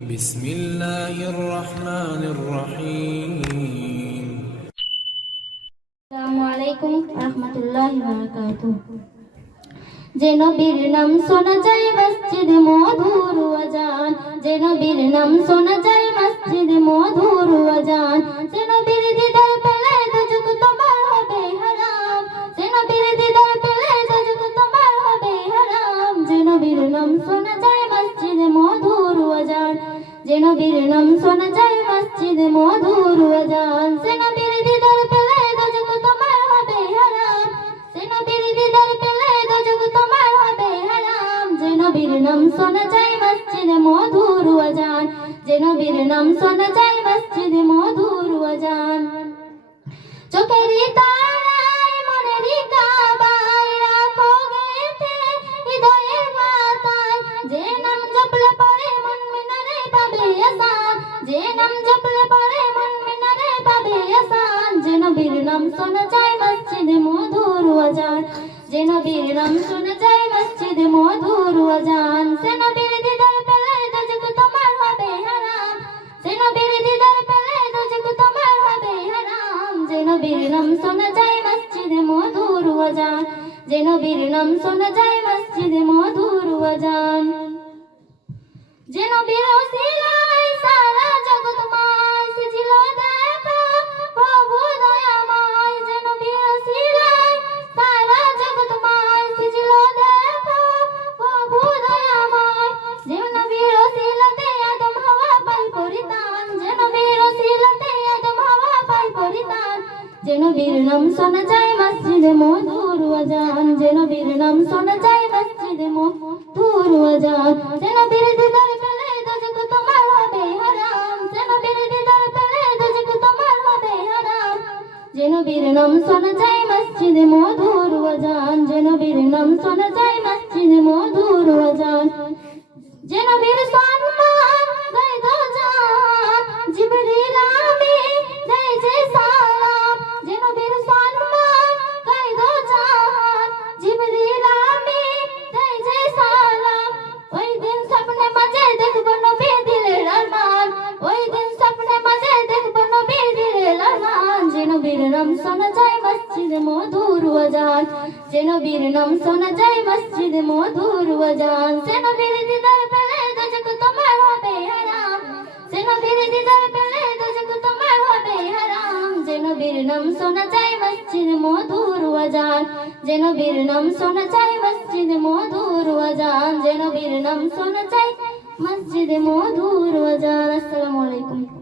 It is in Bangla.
بسم الله الرحمن الرحيم আসসালামু আলাইকুম রাহমাতুল্লাহি ওয়া বারাকাতুহু। যে নবীর নাম শোনা যায় মসজিদে মধুর আযান, যে নবীর নাম শোনা যায় মসজিদে মধুর আযান, যে নবীর দিদার পেলে দুজক তোমার হবে হারাম, যে নবীর দিদার পেলে দুজক তোমার হবে হারাম। যে নবীর নাম শোনা যায় মসজিদে মধুর আযান, যে নবীর নাম শোনা যায় মসজিদে মধুর আযান, যে নবীর দিদার পেলে দুজক তোমার হবে হারাম, যে নবীর দিদার পেলে দুজক তোমার হবে হারাম। যে নবীর নাম শোনা যায় মসজিদে মধুর আযান, যে নবীর নাম শোনা যায় মসজিদে মধুর আযান। চোখেরই তারায় মনেরই কাবায় রাখো গেঁথে হৃদয়ের পাতায়, যে নাম জপলে পরে মন মিনারে পাবে আসান, যে নাম জপলে পরে মন মিনারে পাবে আসান। যে নবীর নাম শোনা যায় মসজিদে মধুর আযান, যে নবীর নাম শোনা যায় মসজিদে মধুর আযান, যে নবীর দিদার পেলে দুজক তোমার হবে হারাম, যে নবীর দিদার পেলে দুজক তোমার হবে হারাম। যে নবীর নাম শোনা যায় মসজিদে মধুর আযান, যে নবীর নাম শোনা যায় মসজিদে মধুর আযান। যে নবীর ওসিলায় সারা জগৎময় সেজিল দেখা প্রভু দয়াময়, যে নবীর ওসিলায় সারা জগৎময় সেজিল দেখা প্রভু দয়াময়। যে নবীর ওসিলাতে আদম হাওয়া পায় পরিত্রাণ, যে নবীর ওসিলাতে আদম হাওয়া পায় পরিত্রাণ। যে নবীর নাম শোনা যায় মসজিদে মধুর আযান, যে নবীর নাম শোনা যায় মসজিদে মধুর আযান। যে নবীর দিদার পেলে দুজক তোমার হবে হারাম, যে নবীর দিদার পেলে দুজক তোমার হবে হারাম। যে নবীর নাম শোনা যায় মসজিদে মধুর আযান, যে নবীর নাম শোনা যায় মসজিদে মধুর আযান। যে নবীর সম্মান গায় দো জাহান, জিবরিল আমিন দেয় যে সালাম, যে নবীর সম্মান গায় দো জাহান, জিবরিল আমিন দেয় যে সালাম। ওই দিন স্বপ্নে মাঝে দেখব নবী দিলের আরমান, ওই দিন স্বপ্নে মাঝে দেখব নবী দিলের আরমান। যে নবীর নাম শোনা যায় মসজিদে মধুর আযান, যে নবীর নাম শোনা যায় মসজিদে মধুর আযান। যে নবীর দিদার পেলে দুজক তোমার হবে হারাম, যে নবীর দিদার পেলে দুজক তোমার হবে হারাম। যে নবীর নাম শোনা যায় মসজিদে মধুর আযান, যে নবীর নাম শোনা যায় মসজিদে মধুর আযান, যে নবীর নাম শোনা যায় মসজিদে মধুর আযান। আসসালামু আলাইকুম।